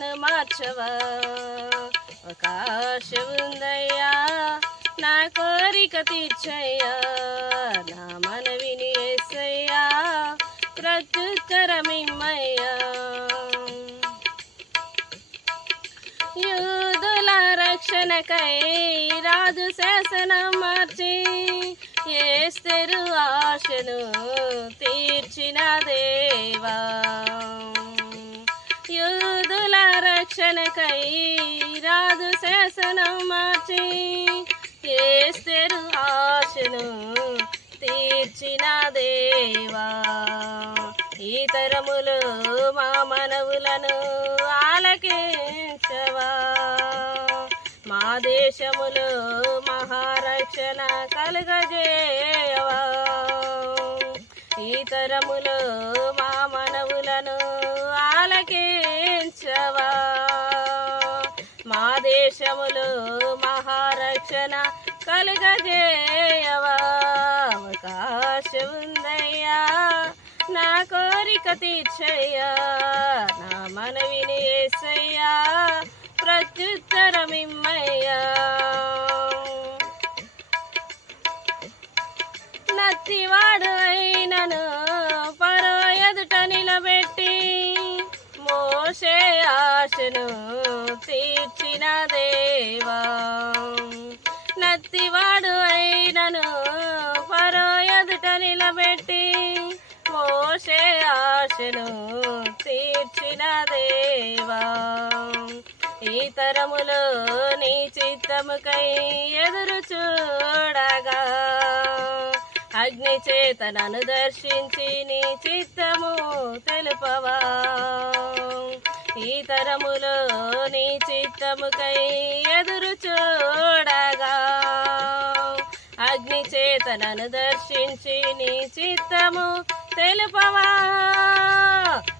మార్చవా అవకాశం ఉందయ్యా, నా కోరిక తీర్చయ్యా, నా మనవిని యేసయ్యా, ప్రత్యుత్తరమిమ్మయ్యా. యూదుల రక్షణకై రాజు శాసనం మార్చి ఎస్తేరు ఆశను తీర్చిన దేవా. యూదుల రక్షణకై రాజు శాసనం మార్చి ఎస్తేరు ఆశను తీర్చిన దేవా. ఈ తరములు మా మనవులను ఆలకించవా, మా దేశములో మహారక్షణ కలుగజేయవా. ఈ తరములో మా మనవులను ఆలకించవా, మా దేశములో మహారక్షణ కలుగజేయవా. అవకాశం ఉందయ్యా, నా కోరిక తీర్చయ్యా, నా మనవిని యేసయ్యా, ప్రత్యుత్తరమిమ్మయ్యా. నత్తివాడు అయినను ఫరో ఎదుట నిలబెట్టి మోషే ఆశను తీర్చిన దేవా. నత్తివాడు అయినను ఫరో ఎదుట నిలబెట్టి మోషే ఆశను తీర్చిన దేవా. ఈ తరములో నీ చిత్తముకై ఎదురు చూడగా అగ్ని చేత నన్ను దర్శించి నీ చిత్తము తెలుపవా. ఈ తరములో నీ చిత్తముకై ఎదురు చూడగా అగ్ని చేత నన్ను దర్శించి నీ చిత్తము తెలుపవా.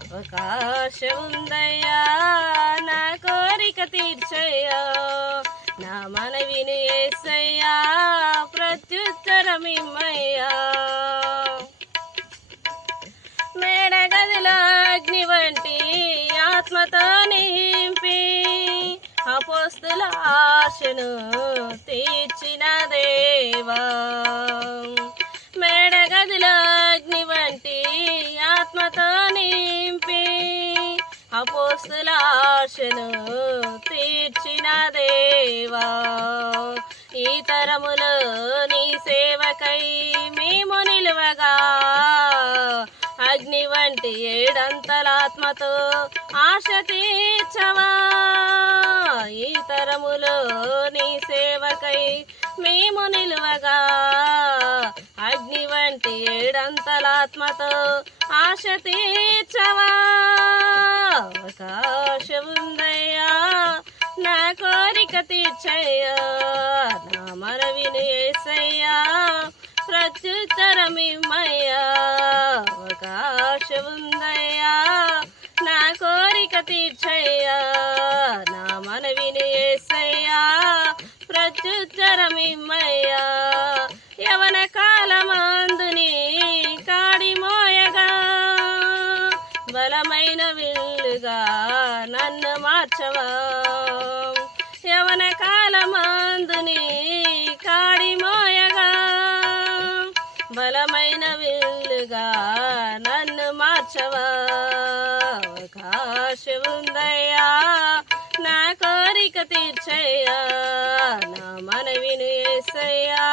అవకాశం ఉందయ్యా, నా కోరిక తీర్చయ్యా, నా మనవిని యేసయ్యా, ప్రత్యుత్తరమిమ్మయ్యా. మేడగదిలో అగ్ని వంటి ఆత్మతో నింపి అపోస్తుల ఆశను తీర్చిన దేవా. మేడగదిలో అగ్ని వంటి ఆత్మతో నింపి అపోస్తుల ఆశను తీర్చిన దేవా. ఈ తరములో నీ సేవకై మేము నిలువగా అగ్ని వంటి ఏడంతలాత్మతో ఆశ తీర్చవా. ఈ తరములో నీ సేవకై మేము నిలువగా అగ్ని వంటి ఏడంతలాత్మతో ఆశ తీర్చవా. అవకాశం ఉందయ్యా, నా కోరిక తీర్చయ్యా, నా మనవిని యేసయ్యా, ప్రత్యుత్తరమిమ్మయ్యా. అవకాశం ఉందయ్యా, నా కోరిక తీర్చయ్యా, నా మనవిని యేసయ్యా, ప్రత్యుత్తరమిమ్మయ్యా. యవన కాలమందుని కాడి మోయగా బలమైన విల్లుగా నన్ను మార్చవా. యవన కాలమందుని కాడి మోయగా బలమైన విల్లుగా నన్ను మార్చవా. అవకాశం ఉందయ్యా, నా కోరిక తీర్చయ్యా, నా మనవిని యేసయ్యా,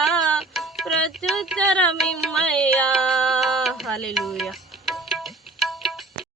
ప్రత్యుత్తరమిమ్మయ్యా. హల్లెలూయా.